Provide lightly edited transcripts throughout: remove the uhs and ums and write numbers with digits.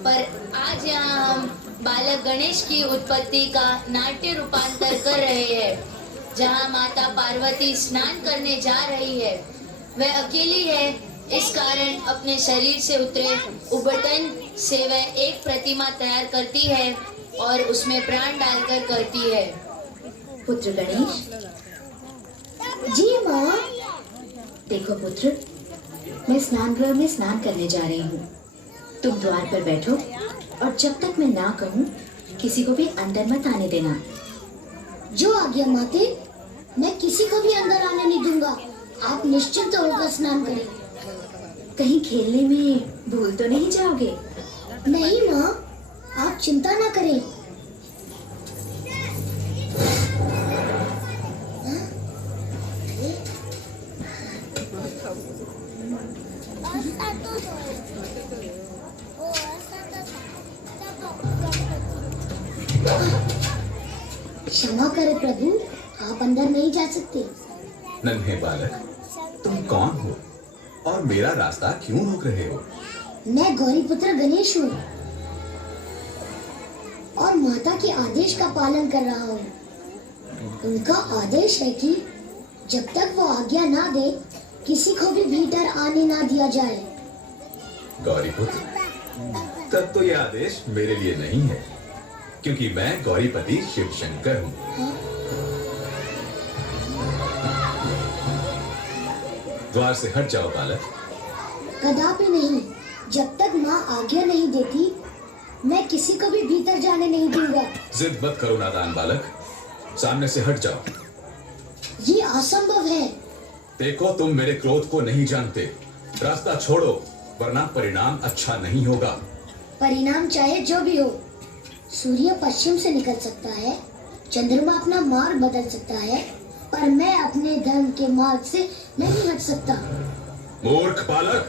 पर आज यहाँ हम बालक गणेश की उत्पत्ति का नाट्य रूपांतर कर रहे हैं। जहाँ माता पार्वती स्नान करने जा रही है, वह अकेली है, इस कारण अपने शरीर से उतरे उबटन से वह एक प्रतिमा तैयार करती है और उसमें प्राण डालकर करती है। पुत्र गणेश। जी माँ। देखो पुत्र, मैं स्नान गृह में स्नान करने जा रही हूँ। तुम द्वार पर बैठो और जब तक मैं ना कहूँ किसी को भी अंदर मत आने देना। जो आज्ञा माते, मैं किसी को भी अंदर आने नहीं दूंगा। आप निश्चिंत होकर स्नान करें। कहीं खेलने में भूल तो नहीं जाओगे? नहीं माँ, आप चिंता ना करें। क्षमा करें प्रभु, आप अंदर नहीं जा सकते। नन्हे बालक, तुम कौन हो और मेरा रास्ता क्यों रोक रहे हो? मैं गौरी पुत्र गणेश हूँ और माता के आदेश का पालन कर रहा हूँ। उनका आदेश है कि जब तक वो आज्ञा ना दे, किसी को भी भीतर आने ना दिया जाए। गौरी पुत्र, तब तो यह आदेश मेरे लिए नहीं है, क्योंकि मैं गौरीपति शिव शंकर हूँ। द्वार से हट जाओ बालक। कदापि नहीं। जब तक माँ आज्ञा नहीं देती, मैं किसी को भी भीतर जाने नहीं दूंगा। जिद मत करो नादान बालक, सामने से हट जाओ। ये असंभव है। देखो, तुम मेरे क्रोध को नहीं जानते। रास्ता छोड़ो, वरना परिणाम अच्छा नहीं होगा। परिणाम चाहे जो भी हो, सूर्य पश्चिम से निकल सकता है, चंद्रमा अपना मार्ग बदल सकता है, पर मैं अपने धर्म के मार्ग से नहीं हट सकता। मूर्ख बालक!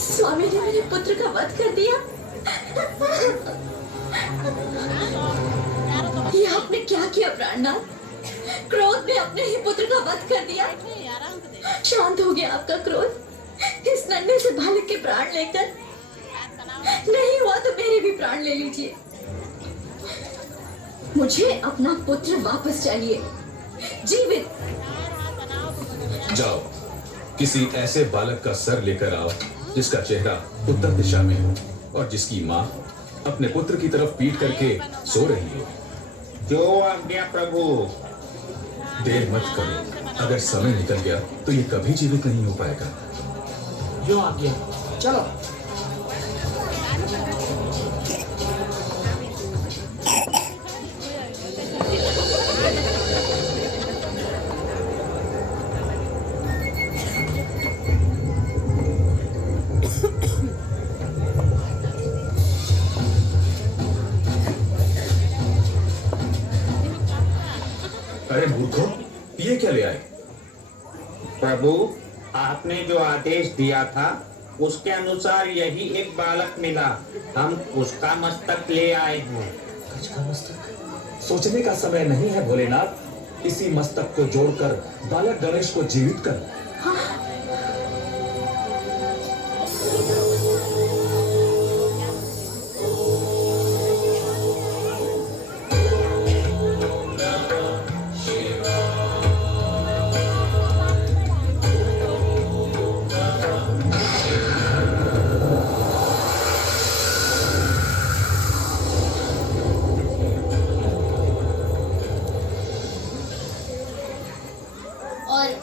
स्वामी ने मेरे पुत्र का वध कर दिया। ये आपने क्या किया प्राणनाथ? क्रोध में अपने ही पुत्र का वध कर दिया। शांत हो गया आपका क्रोध? इस नन्हे से बालक के प्राण लेकर? नहीं हुआ तो मेरे भी प्राण ले लीजिए। मुझे अपना पुत्र वापस चाहिए, जीवित। जाओ, किसी ऐसे बालक का सर लेकर आओ जिसका चेहरा उत्तर दिशा में हो और जिसकी माँ अपने पुत्र की तरफ पीट करके सो रही हो। जो आज्ञा प्रभु। देर मत करो, अगर समय निकल गया तो ये कभी जीवित नहीं हो पाएगा। जो आज्ञा। चलो। अरे मूर्खों, ये क्या ले आए? प्रभु, आपने जो आदेश दिया था उसके अनुसार यही एक बालक मिला। हम उसका मस्तक ले आए हैं। का मस्तक? सोचने का समय नहीं है भोलेनाथ। इसी मस्तक को जोड़कर बालक गणेश को जीवित कर।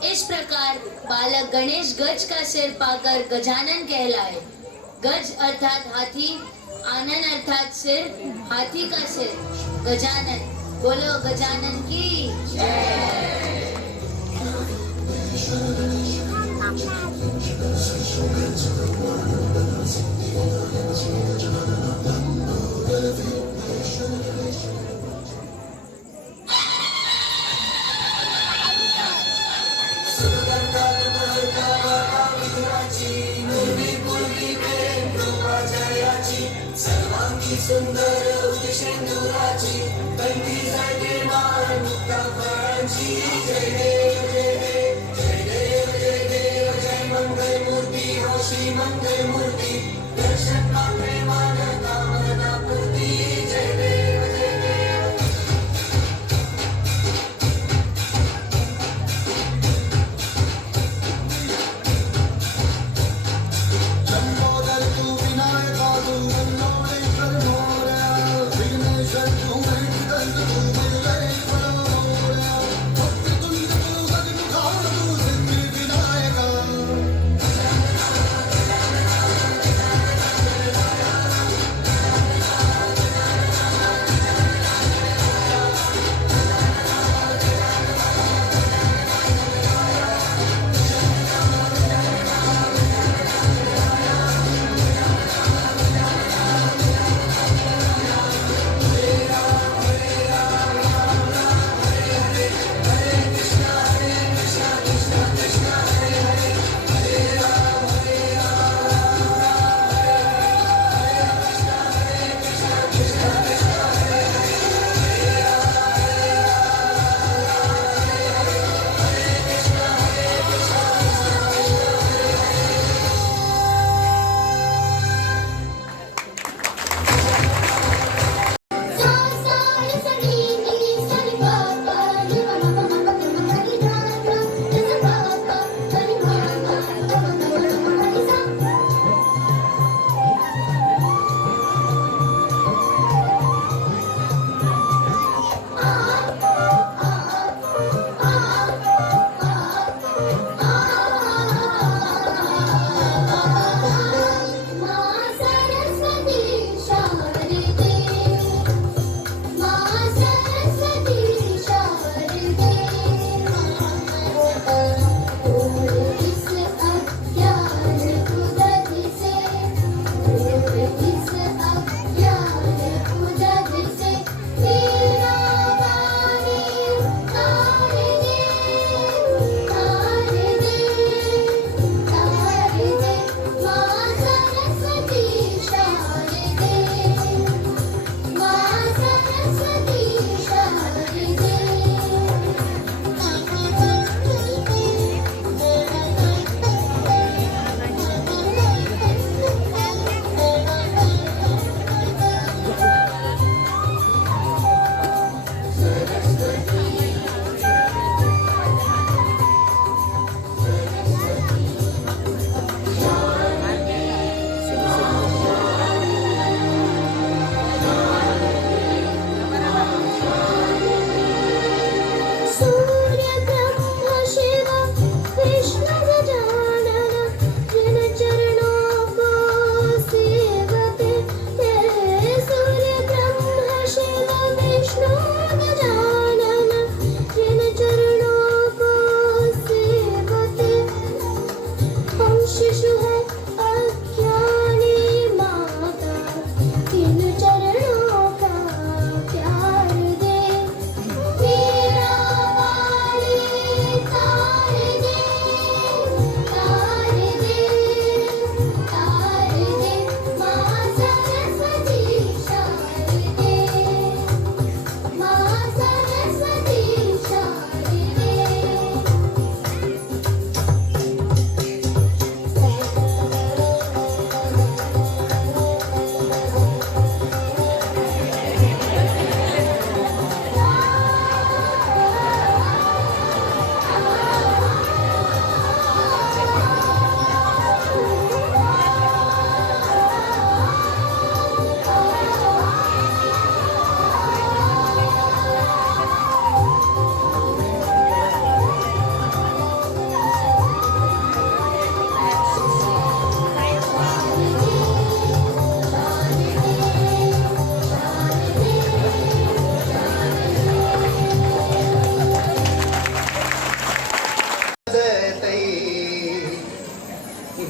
इस प्रकार बालक गणेश गज का सिर पाकर गजानन कहलाए। गज अर्थात हाथी, आनन अर्थात सिर, हाथी का सिर। गजानन, बोलो गजानन की जय।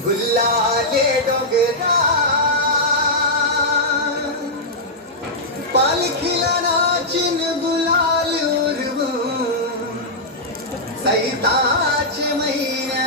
गुल्लाले डोगरा पालखीला नाचिन गुलाल उरवू सैताच महिना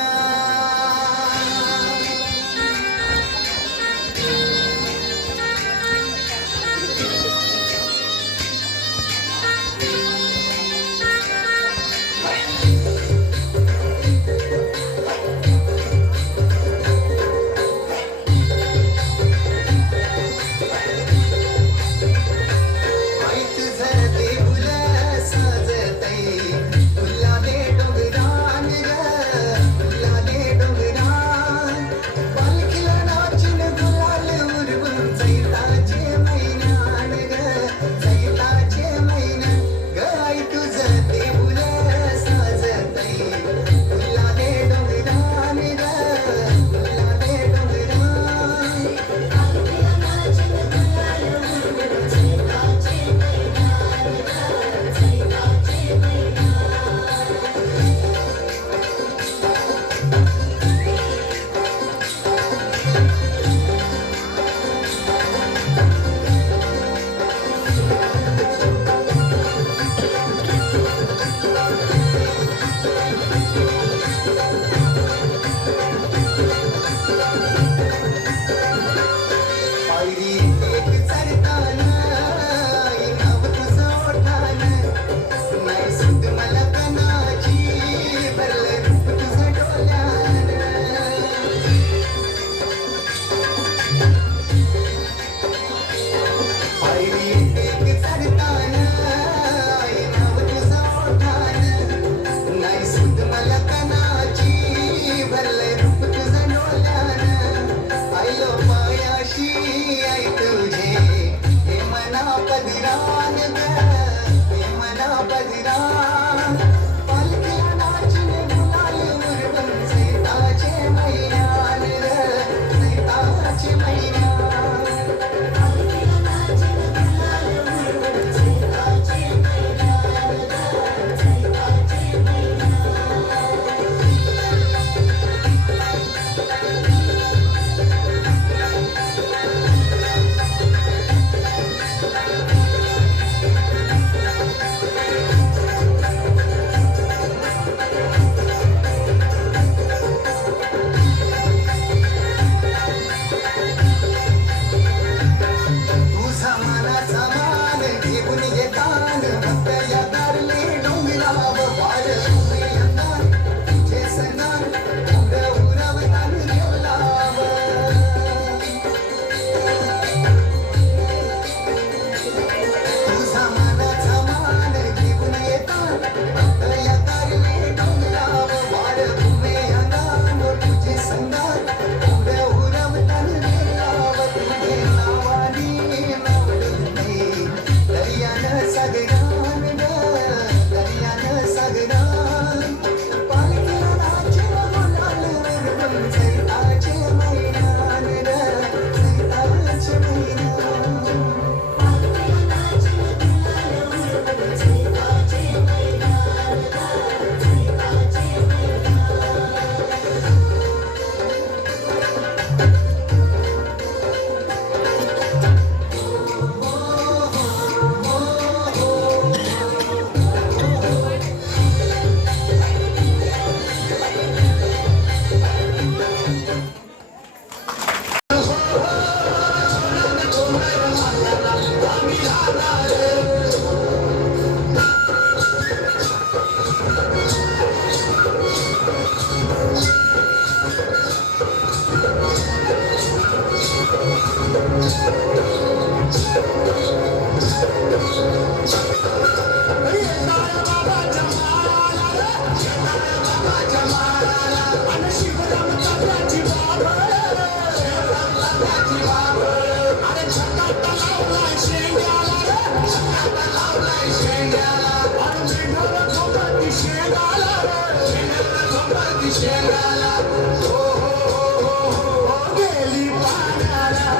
गेली पाण्याला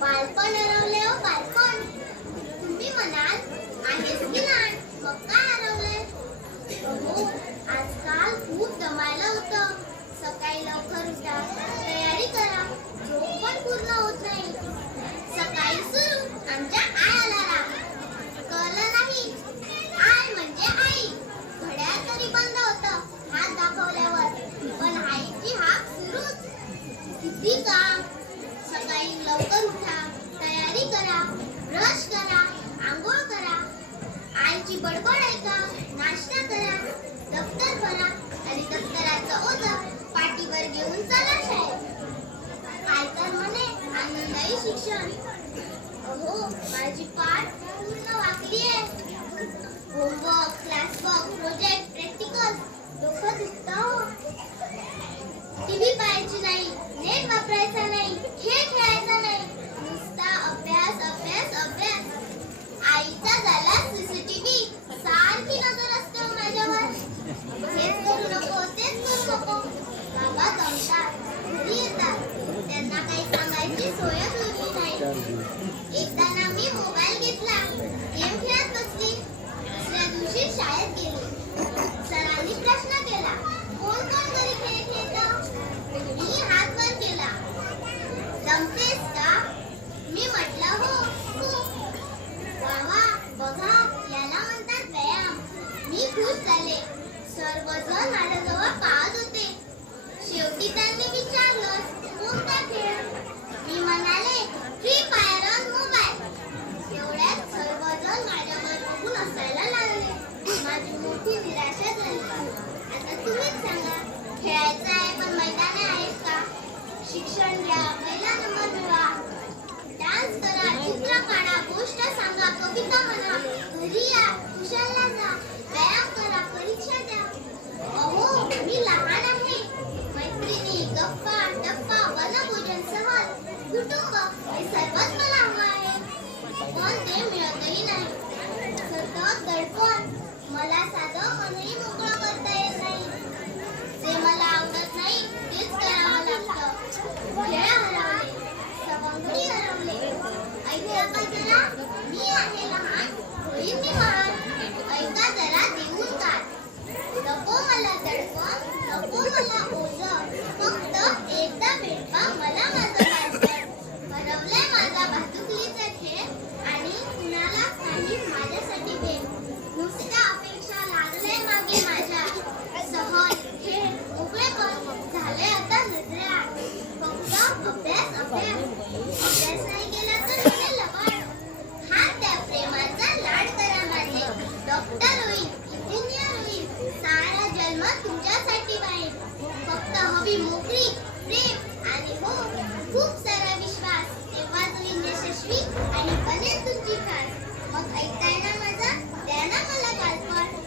बालपण हरवले हो बालपण. तुम्ही म्हणाल आहेच की लहान, मग काय हरवलंय? हो, आजकाल खूप दमायला होतं. सकाळी लवकर उठा, तयारी करा, झोप पण पूर्ण होत नाही. सकाळी सुरू आमच्या आय अलाराम. कळलं नाही? आय म्हणजे आई. घड्याळ तरी बंद होतं हात दाखवल्यावर, पण आईची हाक सुरूच. किती काम. सकाळी लवकर उठा, तयारी करा, ब्रश करा, आंघोळ करा, आईची बडबड ऐका, नाश्ता करा, दप्तर भरा आणि दप्तराचं ओझं पाठीवर घेऊन चला शाळेत. काय तर म्हणे आनंदायी शिक्षण. अहो, माझी पाठ पूर्ण वाकली आहे. होमवर्क, क्लासवर्क, प्रोजेक्ट, प्रॅक्टिकल, डोकं दुखतं हो. टीव्ही पाहायची नाही, नेट वापरायचा नाही, खेळ खेळायचा नाही, नुसता अभ्यास अभ्यास अभ्यास. आईचा झाला सीसीटीव्ही, सारखी नजर असते हो माझ्यावर. हेच करू नको, तेच करू नको. बाबा दमतात, घरी येतात, त्यांना काही सांगायची सोयच उरली नाही. एकदा ना मी मोबाईल घेतला, गेम खेळत बसली. दुसऱ्या दिवशी शाळेत गेली. सरांनी प्रश्न केला, कोण कोण घरी खेळ खेळतं? मी हात वर केला. जमतेस का? मी म्हटलं हो, खूप. वा बघा, याला म्हणतात व्यायाम. मी खुश झाले. सर्वजण माझ्याजवळ पाहत होते. शेवटी त्यांनी विचारलं, कोणता खेळ? मी म्हणाले, फ्री फायर ऑन मोबाईल. तेवढ्यात सर्वजण माझ्यावर बघून हसायला लागले. माझी मोठी निराशा झाली. आता तुम्हीच सांगा, खेळायचं आहे पण मैदाने आहेत का? शिक्षण घ्या, पहिला नंबर मिळवा, डान्स करा, चित्र काढा, गोष्ट सांगा, कविता म्हणा, घरी या, ट्युशनला जा, व्यायाम करा, परीक्षा द्या. अहो, मी लहान आहे. मैत्रिणी, गप्पा, टप्पा, वनभोजन, सहल, कुटुंब हे सर्वच मला हवं आहे. पण ते मिळतही नाही. सतत दडपण. मला साधं मनही मोकळं करता येत नाही. जे मला आवडत नाही तेच करावं लागतं. खेळ हरवले, सवंगडी हरवले. ऐका का जरा, मी आहे लहान, होईन मी महान. ऐका जरा देऊन काढ. नको मला दडपण, नको मला ओझं. फक्त एकदा भेटवा मला माझं बालपण. हरवलाय माझा भातुकलीचा खेळ आणि कुणाला काही माझ्यासाठी भेट. नुसत्या अपेक्षा लागल्या मागे माझ्या. सहल, खेळ, मोकळेपण झाले आता नजरेआड. फक्त अभ्यास अभ्यास. अभ्यास नाही केला तर होईल लबाड. हा त्या प्रेमाचा लाड करा माझे. डॉक्टर होईल, इंजिनियर होईल, सारा जन्म तुमच्यासाठी वाईट. फक्त हवी मोकळी, प्रेम आणि हो खूप सारा विश्वास. तेव्हाच होईल यशस्वी आणि बनेल तुमची खास. मग ऐकताय ना माझं? द्या ना मला बालपण.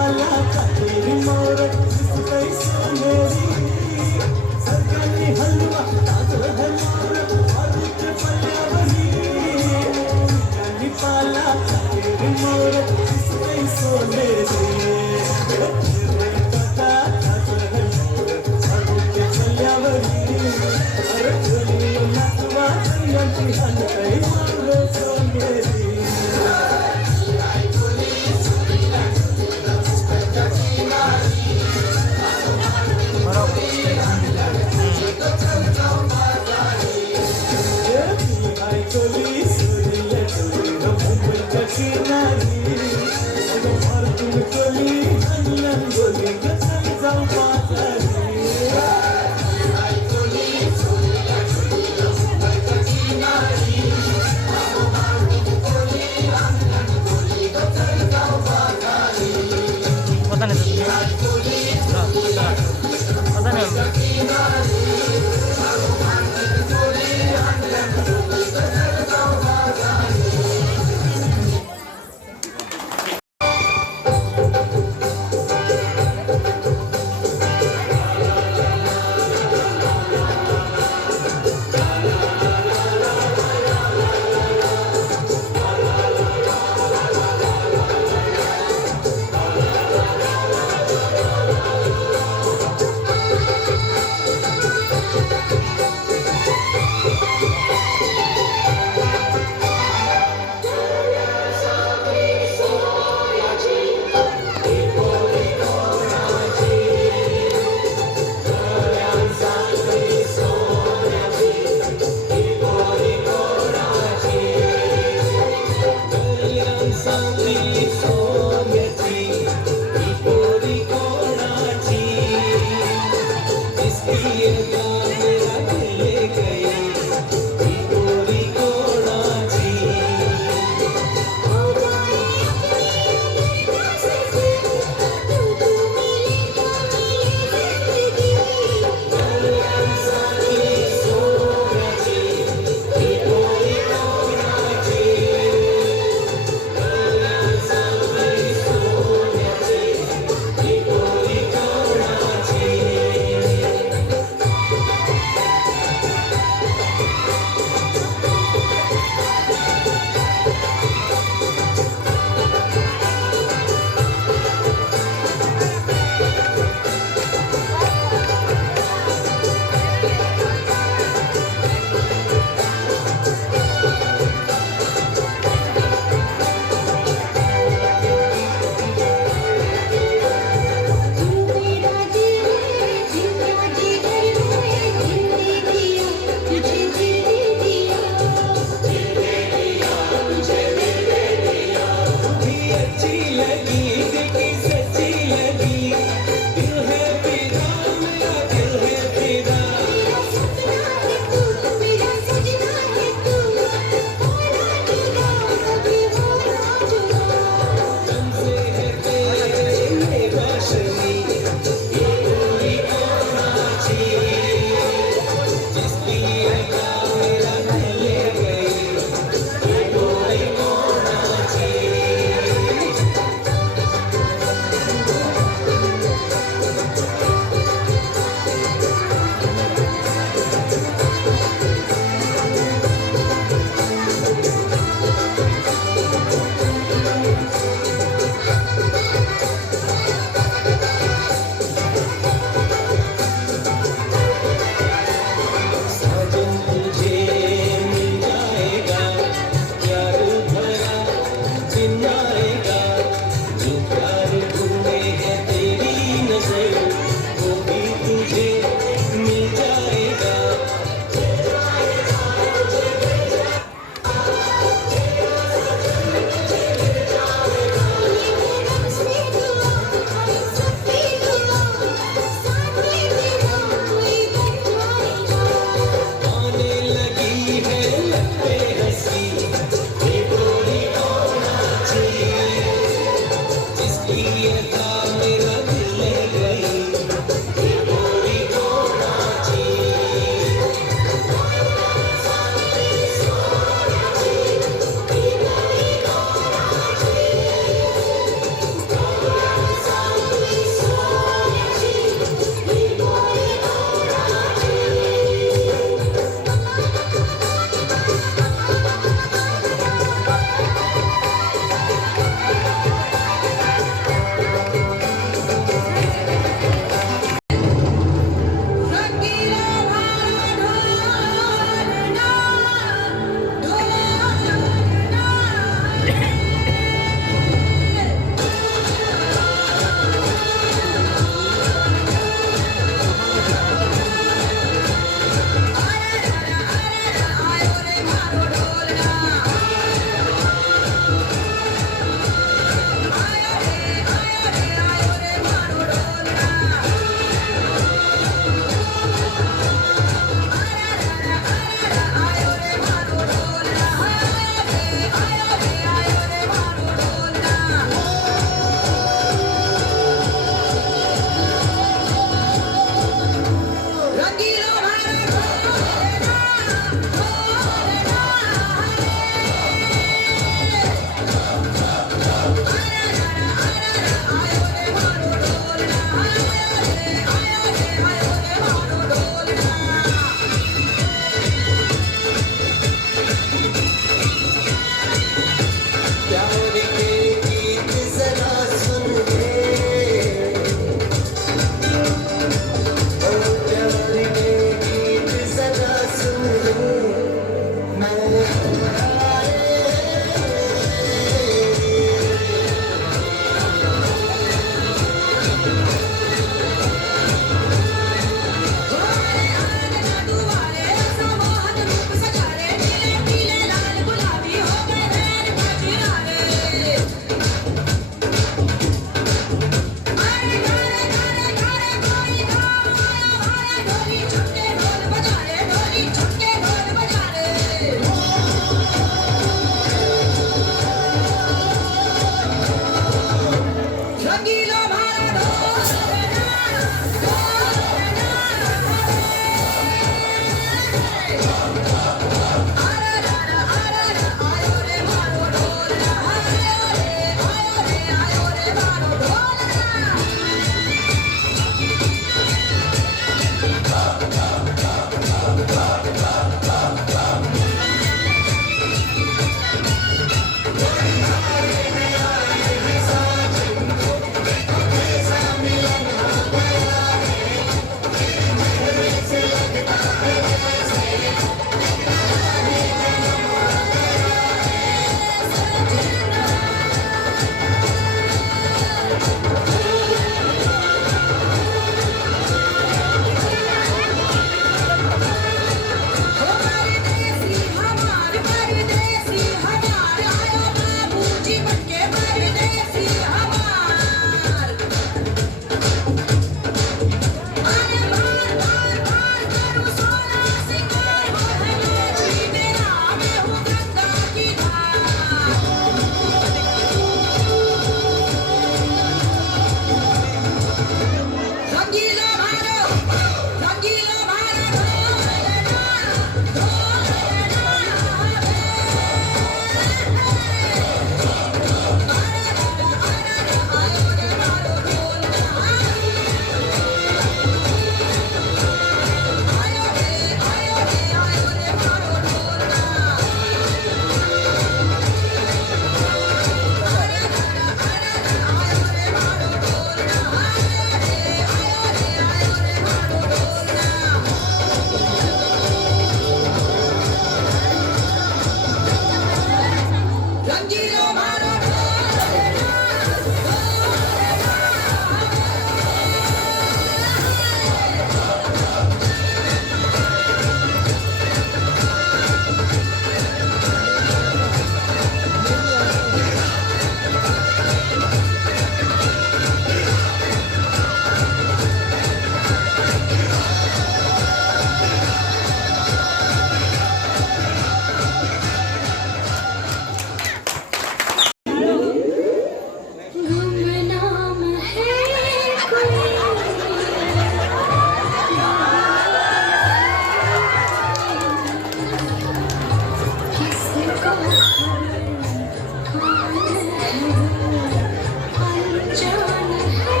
अनजान है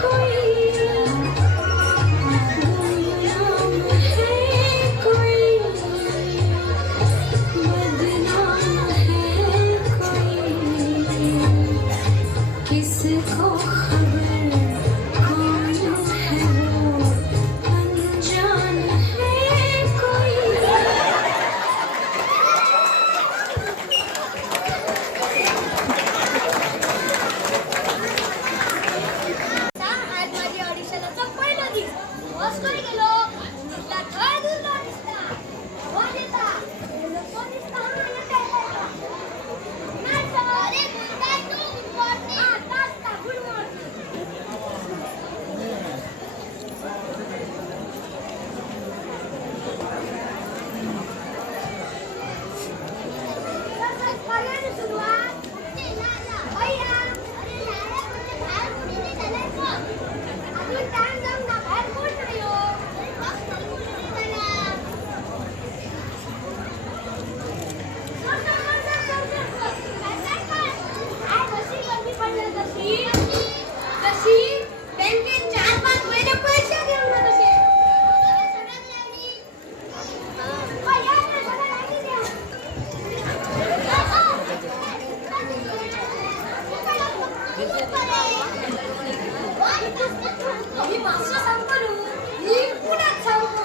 कोई, गुमनाम है कोई, बदनाम है कोई, किसको खबर कौन है वो, अनजान है कोई। आज माझी ऑडिशनचा पहिला दिवस मस्करी गेलो इथला थळ दूर दिसता हो देता कोण दिसता हा येते नाही सर अरे काय तू गुड मॉर्निंग आता गुड मॉर्निंग पर्याय सुरुवात ते लाला भैया अरे लाला म्हणजे बाहेर कुठे झालाय पण अजून टाइम जाऊन ना बाहेर कोण नाही हो बस चालू झाला कशी बँकेत 4-5 महिने पैसे देऊन कसे मी मागचं सांगतो ना मी पुण्यात सांगतो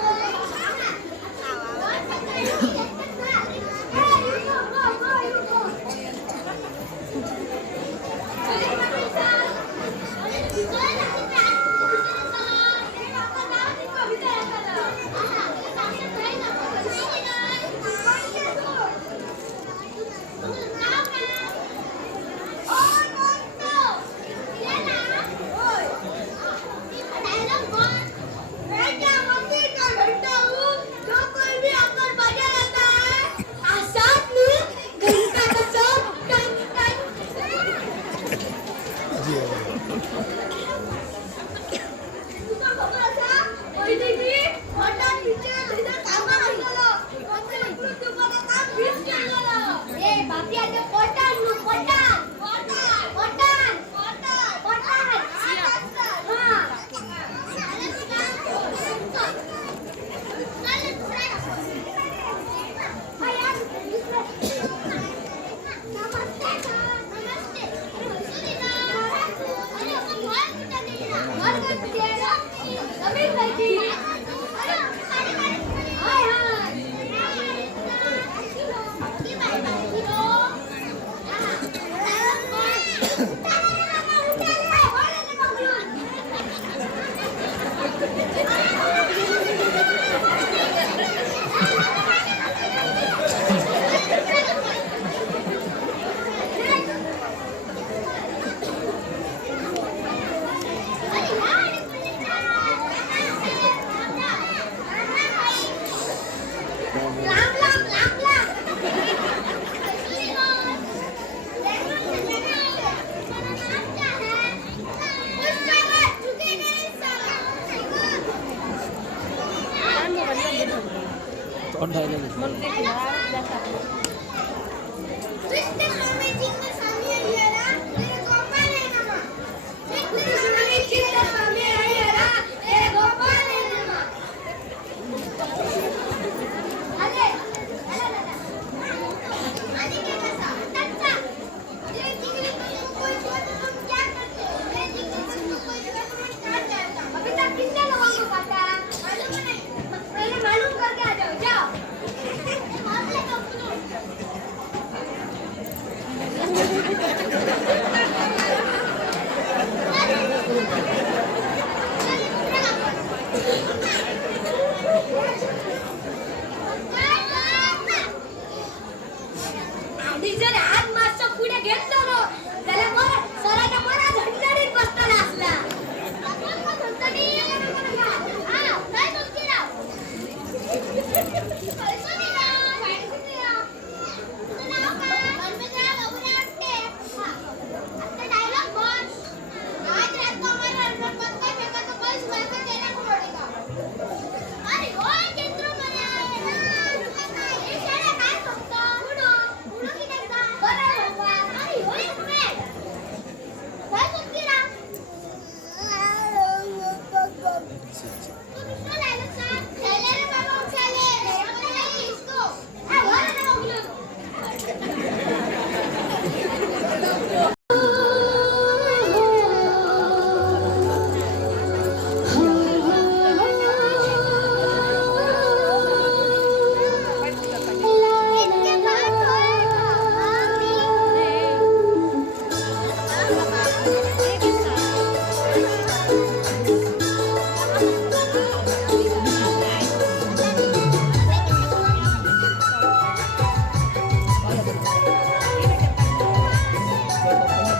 मालूम करके आ जाओ जाओ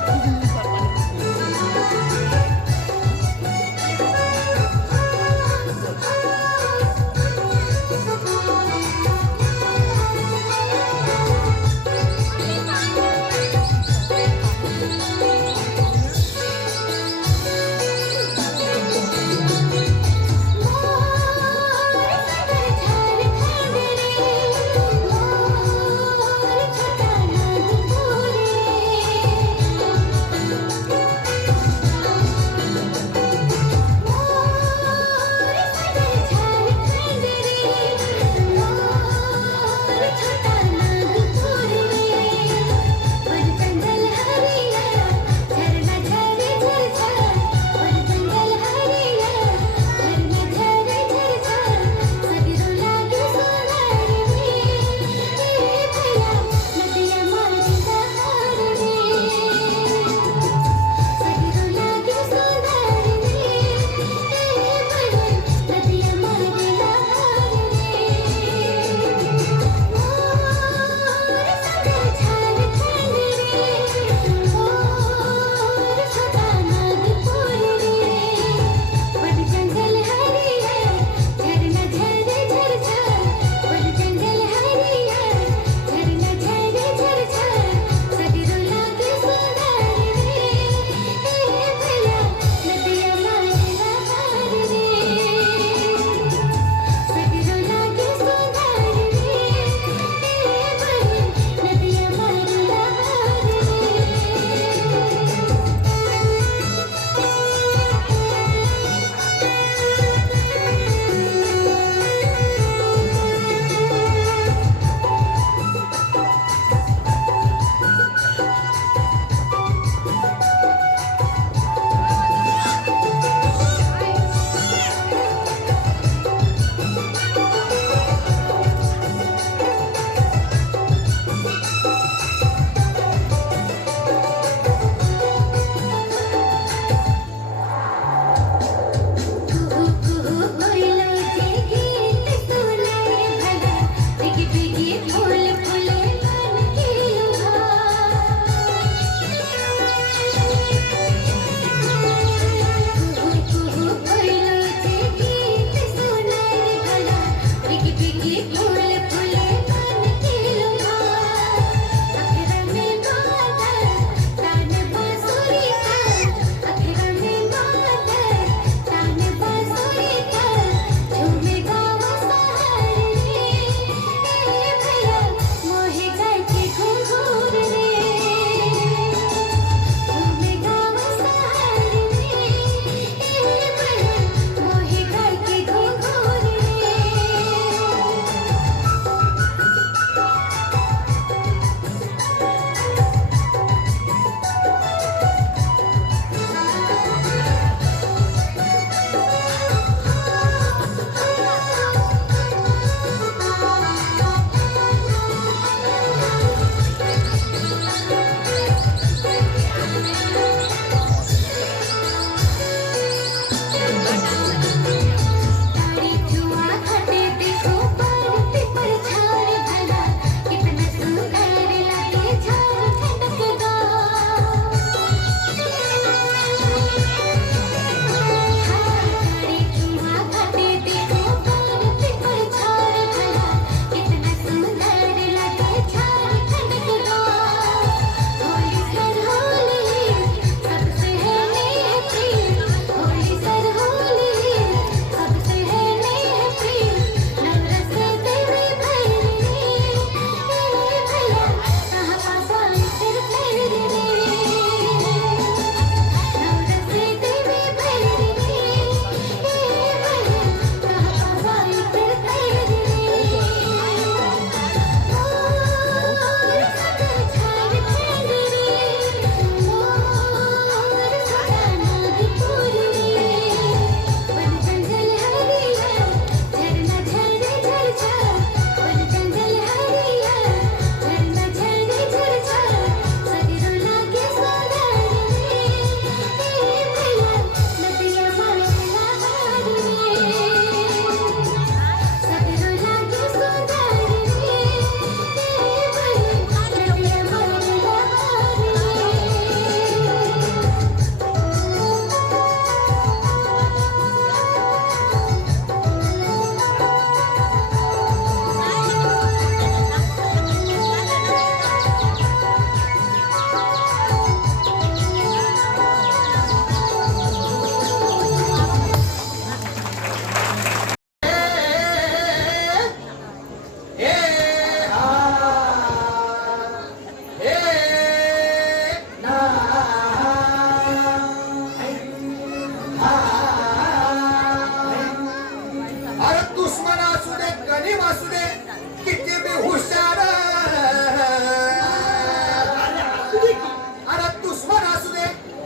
मोर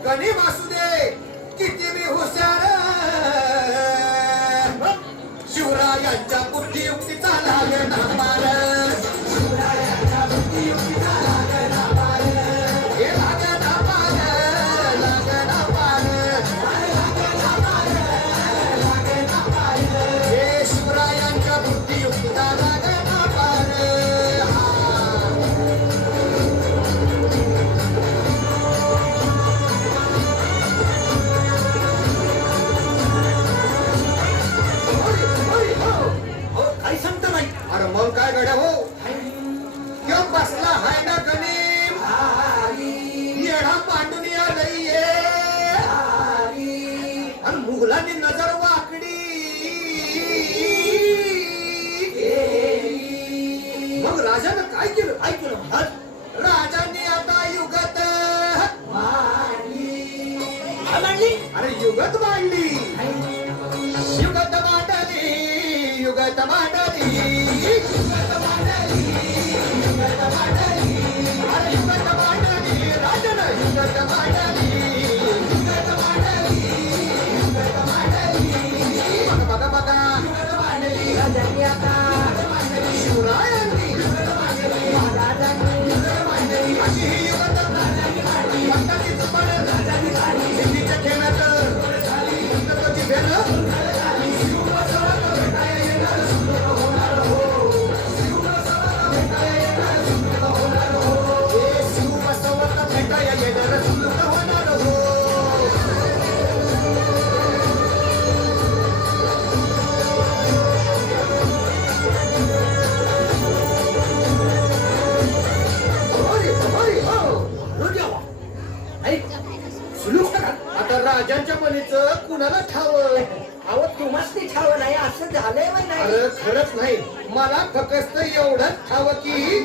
गणी वासू दे किती मी हुशार शिवरायांच्या बुद्धियुक्तीचा लागला पार हे लागला पार हे शिवरायांच्या बुद्धियुक्तीचा लागला पार काही सांगता नाही. अरे मग काय गड्या हो किंवा बसला हाय ना गणिम येडा पांडून आलंय आणि मुघलांनी नजर वाकडी मग राजानं काय केलं राजांनी आता युगत अरे युगत मांडली युगत मांडली युगत मांडली अरे युगत मांडली राजानं युगत मांडली बघा बघा राजांनी आता शिवरायांनी अशी ही युगत पंढरीचं पण हिंदीच्या खेळात पुस्तकाची भेट आता राजांच्या मनीचं कुणाला ठावं अहो तुम्हाच ते ठाव नाही असं झालंय मग नाही. अरे खरंच नाही मला फक्त एवढंच ठावं की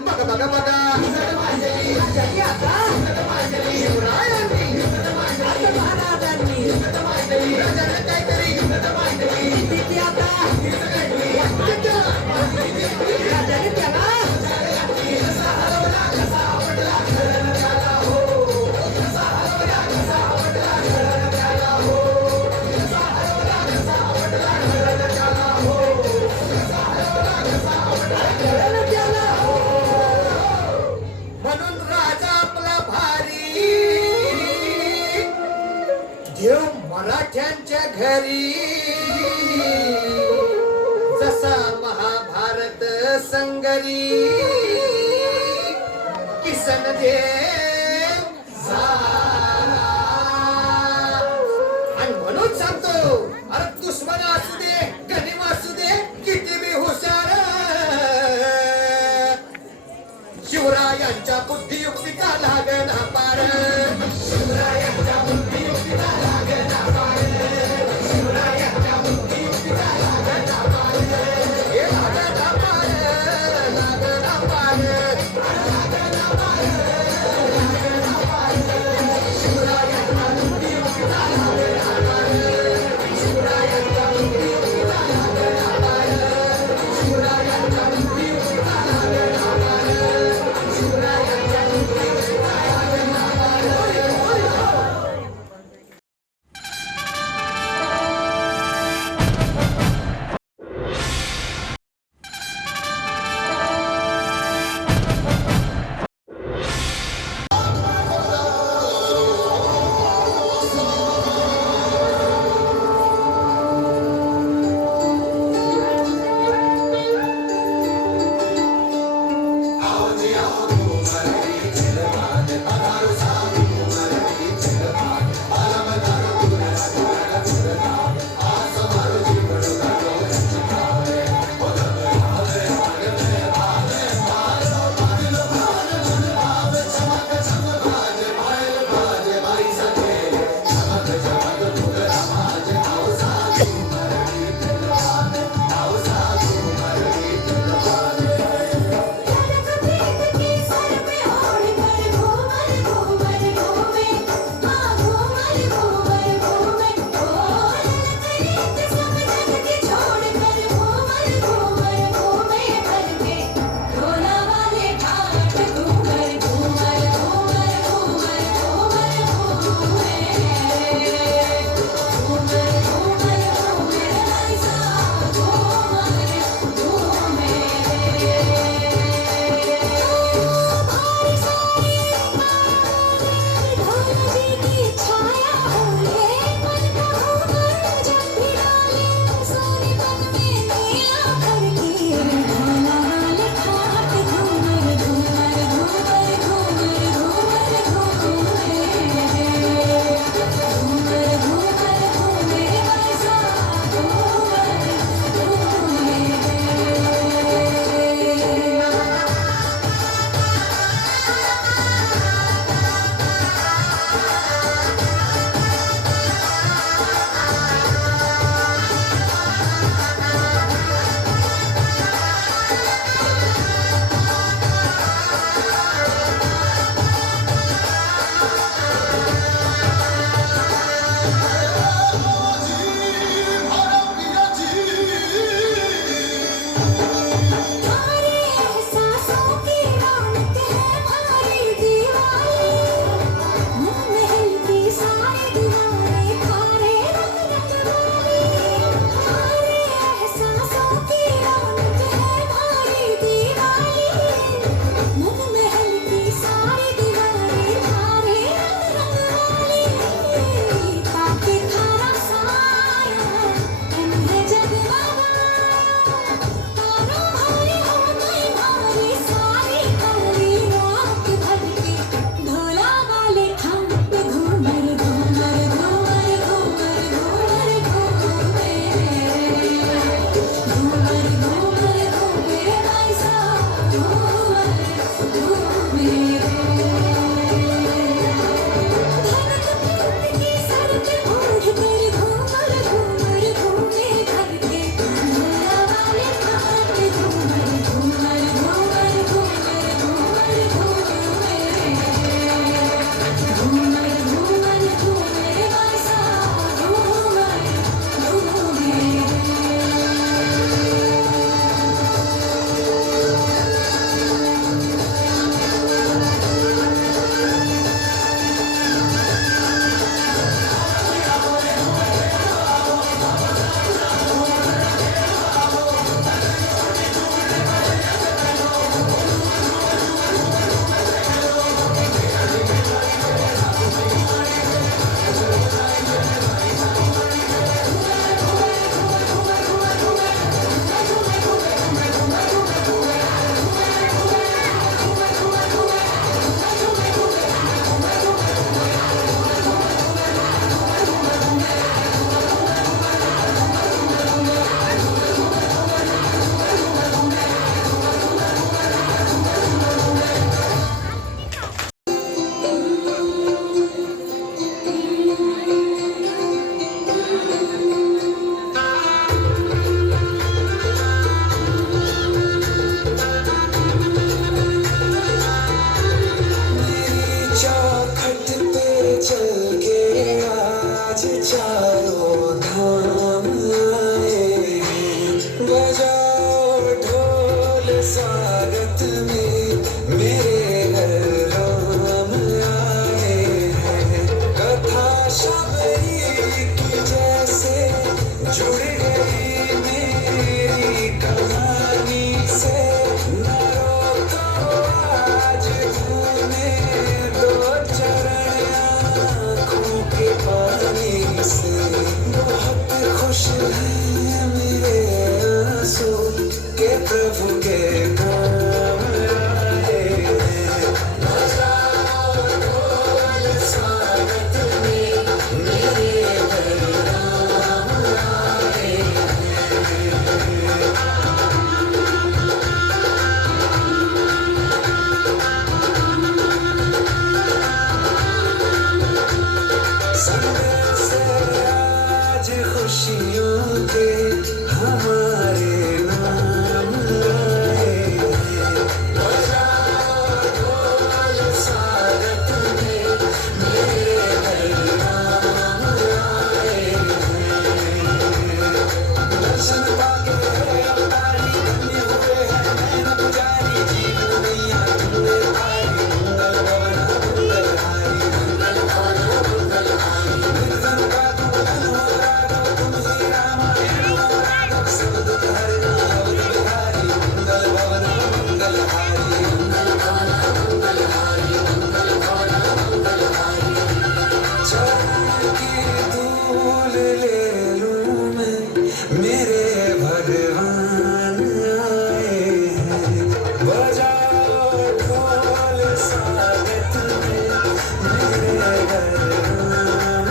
बघा बघा बघा राजांनी आता शिवरायांनी आता महाराजांनी राजाने काहीतरी किती आता राजाने त्याला म्हणून राजा आपला भारी देव मराठ्यांच्या घरी जसा महाभारत संगरी किसन देव झाला. आणि म्हणून सांगतो अरे दुश्मन असू दे गनिम असू दे किती बी हुशार शिवरायांच्या बुद्धियुक्तीचा लागना पार शिवरायांच्या बुद्धियुक्तीचा लागना पार शिवरायांच्या बुद्धियुक्तीचा लागना पार हे लागना पार लागना पार लागना पार चल के आज चारों धाम आए बजाओ ढोल स्वागत में मेरे घर राम आए हैं कथा शबरी की जैसे जुड़ गई मेरी कहानी से न रोको आज घूमे दो चरण आँखों के पानी से बहुत खुश हैं मेरे आंसू के प्रभु के काम आए हैं बजाओ ढोल स्वागत में मेरे घर राम आए संग से आज खुशियों के हमारे नाम आए हैं बजाओ ढोल स्वागत में मेरे घर राम आए हैं दर्शन पाके अवतारी धन्य हुए हैं नैन पुजारी जीवन मैया तुमने पाई मंगल भवन मंगलहारी मंगल भवन मंगलहारी निर्धन का तुम धन हो राघव तुम ही रामायण हो राघव सब दुख हरना अवध बिहारी मंगल भवन मंगलहारी मंगल भवन मंगलहारी मंगल भवन मंगलहारी चरण की धूल ले लूं मैं मेरे भगवान आए हैं बजाओ ढोल स्वागत में मेरे घर राम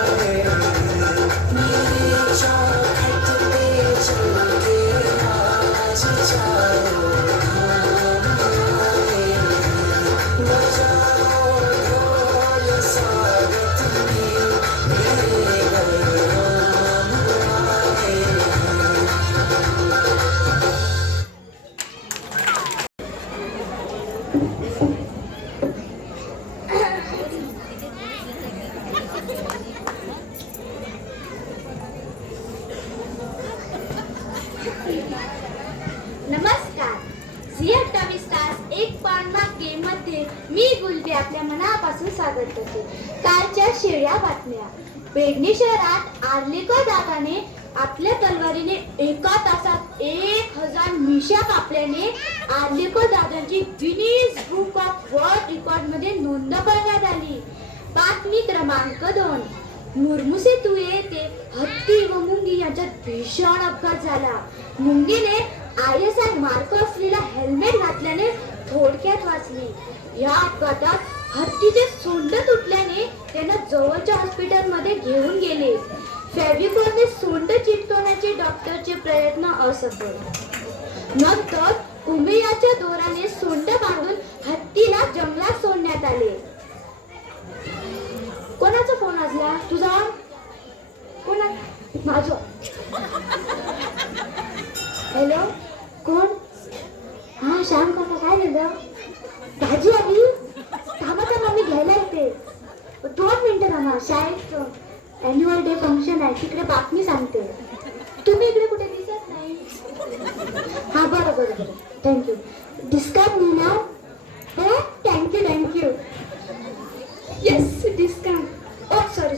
आए हैं मेरी चौखट पे चल के आज चारों धाम आए हैं बजाओ ढोल स्वागत में मेरे घर राम आए हैं नमस्कार. झी28 तास एक पानमाग गेम मध्ये मी गुलबी आपल्या मनापासून स्वागत करते. कालच्या शेळ्या बातम्या. पेडणे शहरात आर्लेकर दादाने आपल्या तलवारीने एका तासात 1000 मिशा कापल्याने आर्लेकर दादांची Guinness Book of World Record मध्ये नोंद करण्यात आली. बातमी क्रमांक 2. मुरमुसे तुये येथे हत्ती व मुंगी यांच्यात भीषण अपघात झाला. मुंगीने ISI मार्क असलेला हेल्मेट घातल्याने थोडक्यात वाचली. या अपघातात हत्तीचे सोंड तुटल्याने त्यांना जवळच्या हॉस्पिटलमध्ये घेऊन गेले. फेविकॉलने सोंड चिटकवण्याचे डॉक्टरचे प्रयत्न असफल. नंतर उमेयाच्या दोराने सोंड बांधून हत्तीला जंगलात सोडण्यात आले. कोणाचा फोन वाजला? तुझा? कोणा? माझा. हॅलो, कोण? हा, श्याम काका, काय झालं? भाजी आली? थांबा मम्मी घ्यायला येते. 2 मिनिटं थांबा. शाळेत अॅन्युअल डे फंक्शन आहे, तिकडे बातमी सांगते. तुम्ही इकडे कुठे दिसत नाही. हा, बरं. थँक्यू. डिस्काउंट मिळणार? हो, thank you. Yes, discount. Oh sorry.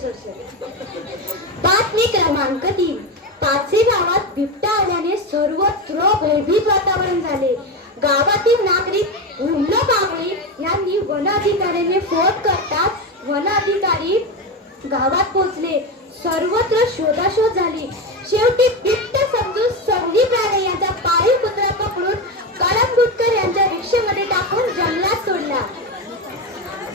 बातमी क्रमांक 3. पाचही गावात बिबटा आल्याने सर्वत्र भयभीत वातावरण झाले. गावातील नागरिक हुल्लो कांबळी यांनी वन अधिकाऱ्यांनी फोन करताच वन अधिकारी गावात पोहोचले. सर्वत्र शोधाशोध झाली. शेवटी बिबटा समजून संदीप राणे यांचा पाळीव कुत्रा पकडून कळंबुटकर यांच्या रिक्षेमध्ये टाकून जंगलात सोडला.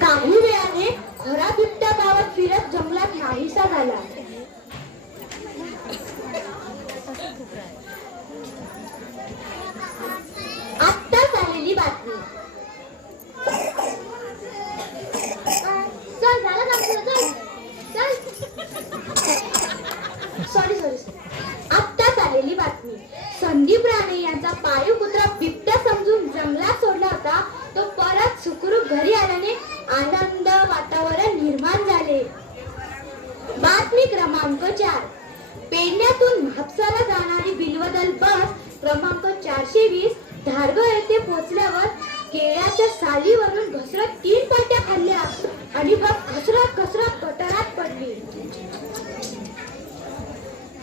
काही वेळाने खरा बिबटा गावात फिरत जंगलात नाहीसा झाला. आत्ताच आलेली बातमी. चल झालं काम तुझं, चल. सॉरी. आत्ताच आलेली बातमी. संदीप राणे यांचा पाळीव कुत्रा बिबट्या समजून जंगलात सोडला होता. तो परत सुखरूप घरी आल्याने आनंद वातावरण निर्माण झाले. क्रमांक 4, पेडण्यातून म्हापसाला जाणारी बिलवदल बस क्रमांक 420 धारगळ येथे पोहोचल्यावर केळ्याच्या सालीवरून घसरत 3 पाट्या खाल्ल्या आणि बस घसरत गटारात पडली.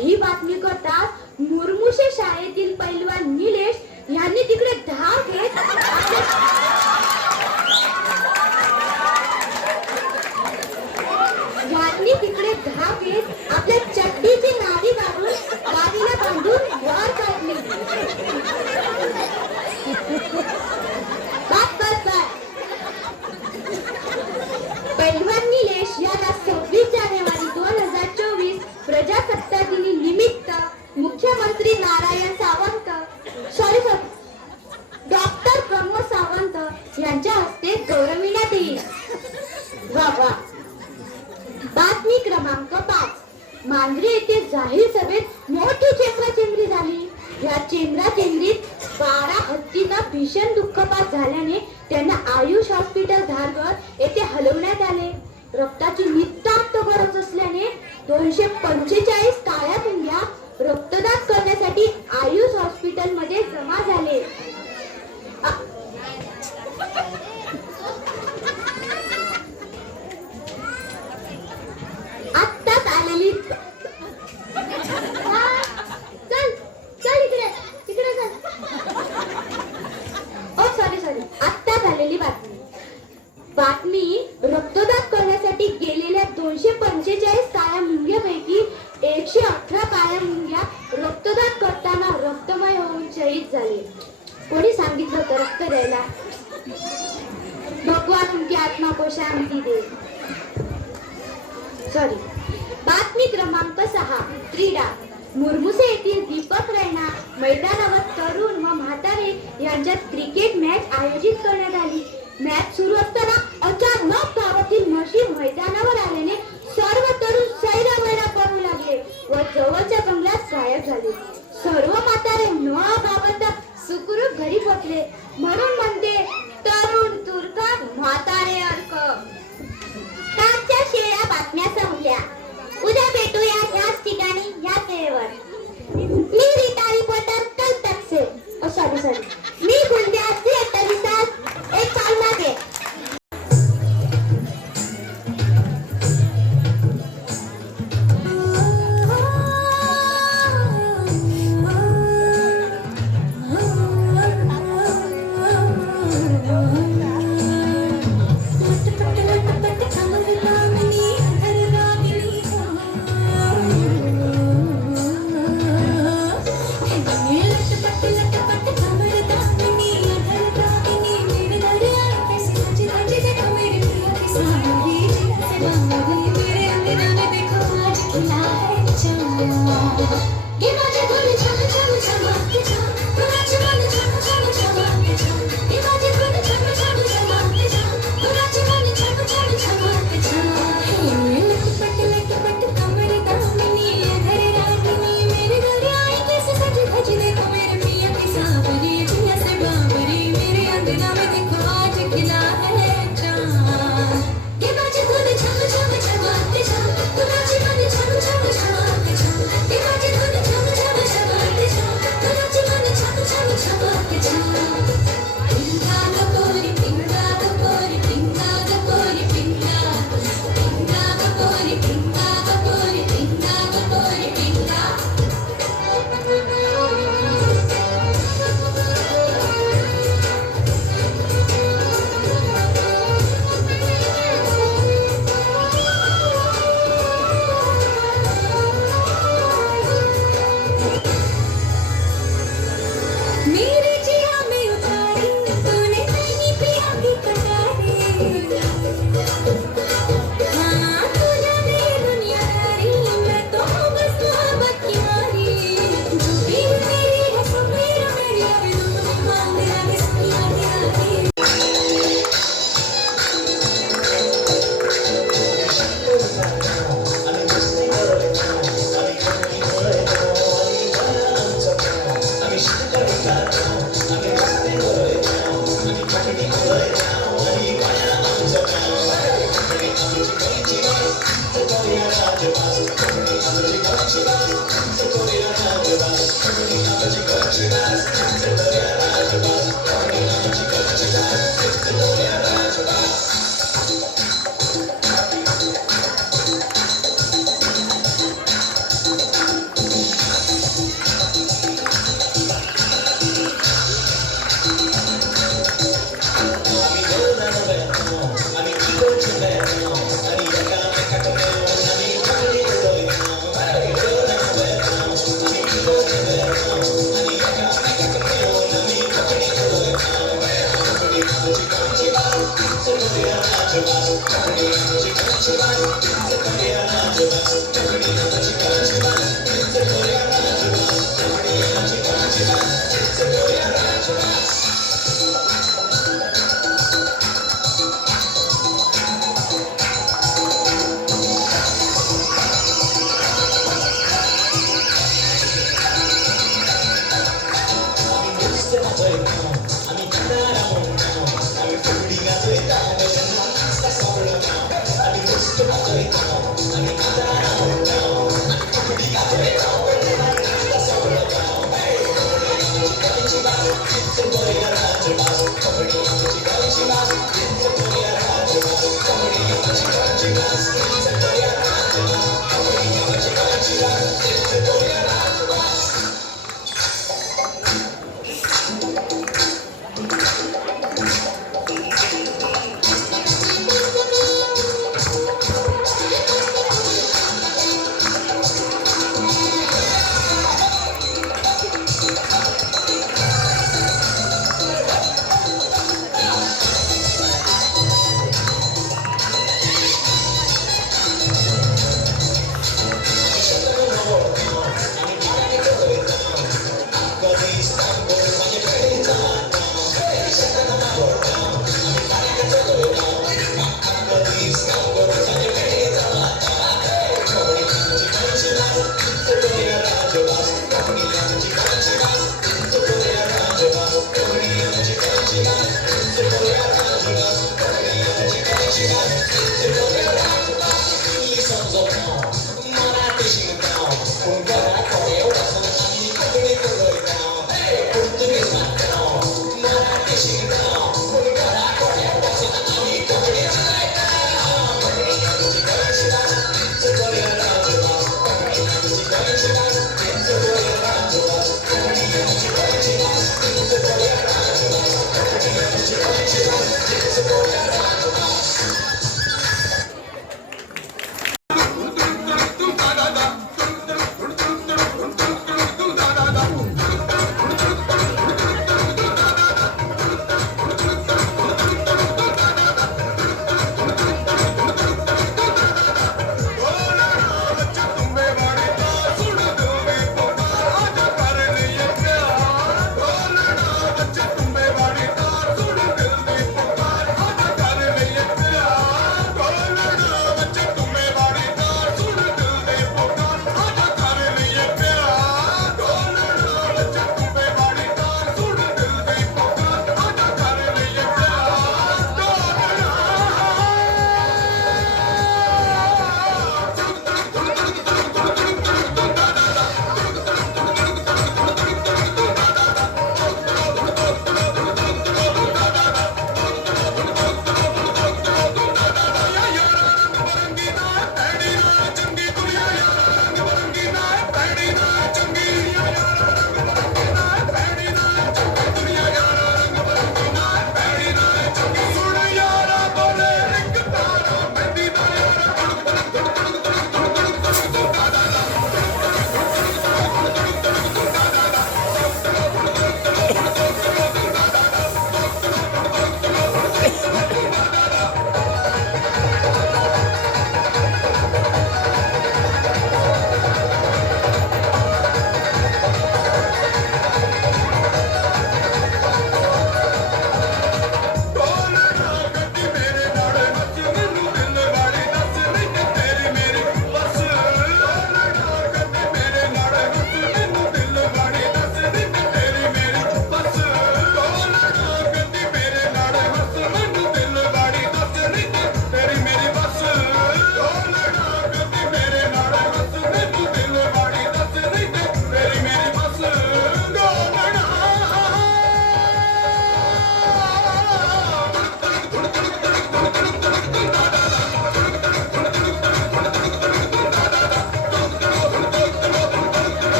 ही बातमी करताच मुरमुशे शाळेतील पैलवान निलेश यांनी तिकडे धाव घेत आपल्या चड्डीची नाडी काढून गाडीला बांधून वर काढली. पैलवान निलेश याला 26 जानेवारी 2024 प्रजासत्ताक दिनी निमित्त मुख्यमंत्री नारायण सावंत डॉक्टर प्रमोद सावंत यांच्या हस्ते गौरविण्यात येईल. बातमी क्रमांक 5, मांजरी येथे जाहीर सभेत मोठी चेंगराचेंगरी झाली. या चेंगराचेंगरीत 12 हत्तींना भीषण दुःखपात झाल्याने त्यांना आयुष हॉस्पिटल धारगळ येथे हलवण्यात आले. रक्ताची नितांत गरज असल्याने 245 काळ्या मुंग्या रक्तदान करण्यासाठी आयुष हॉस्पिटल मध्ये जमा झाले. आत्ताच आलेली आत्ताच आलेली बातमी रक्तदान करण्यासाठी गेलेल्या 245 काळ्या मुंग्यापैकी 118 काळ्या मुंग्या रक्तदान करताना रक्तमय होऊन शहीद झाले. कोणी सांगितलं होतं रक्त द्यायला? भगवान उनकी आत्मा को शांती दे. बातमी क्रमांक 6, क्रीडा. मुरमुसे येथील दीपक रैना मैदानावर तरुण व म्हातारे यांच्यात क्रिकेट मॅच आयोजित करण्यात आली. मॅच सुरू असताना अचानक गावातील म्हशी मैदानावर आल्याने सर्व तरुण सैरावैरा पळू लागले व जवळच्या बंगल्यात गायब झाले. सर्व म्हातारे न घाबरता सुखरूप घरी पोहोचले. म्हणून म्हणते, तरुण तुरका म्हातारे अर्क. कालच्या शेळ्या बातम्या संपल्या. उद्या भेटूया याच ठिकाणी याच वेळेवर. मी रीता रिपोर्टर कल तक से. सॉरी मी गुंड्या 48 एक साल मागे.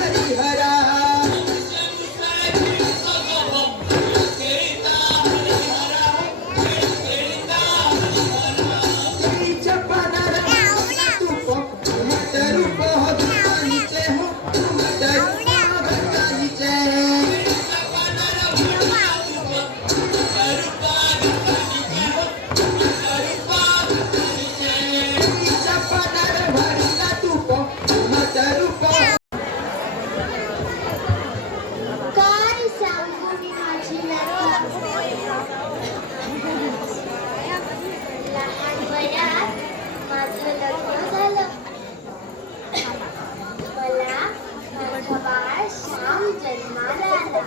हरिहरा जन्माला आला.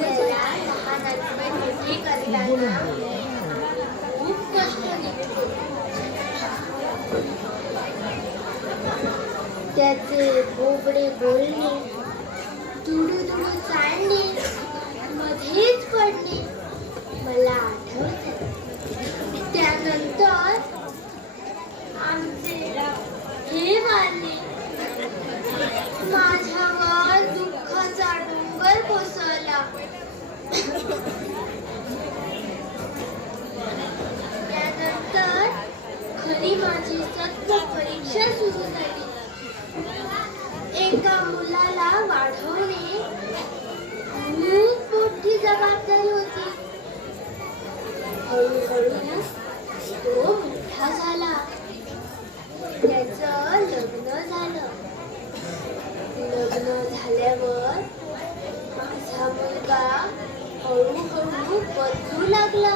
त्याला लहानाची मोठी करताना खूप कष्ट घेतले. त्याचे बोबडे बोलणे, तुडू तुडू चालणे, मध्येच पडणे मला आठवते. त्यानंतर आमचे हे वारले. माझ्यावर दुःखाचा डोंगर कोसळला. त्यानंतर खरी माझी सत्य परीक्षा सुरू झाली. एका मुलाला वाढवणे खूप मोठी जबाबदारी होती. हळूहळू तो मोठा झाला. त्याचं लग्न झालं. लग्न झाल्यावर माझा मुलगा हळूहळू बदलू लागला.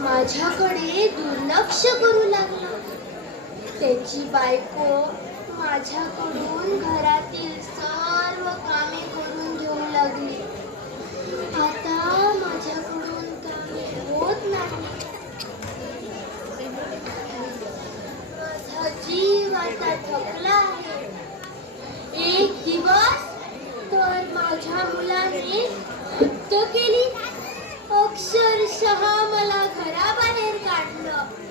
माझ्याकडे दुर्लक्ष करू लागला. त्याची बायको माझ्याकडून घरातील सर्व कामे करून घेऊ लागली. आता माझ्याकडून कामे होत नाही. माझा जीव आता थकला आहे. एक दिवस तर माझ्या मुलाने हत्या केली. अक्षरशः मला घराबाहेर काढलं.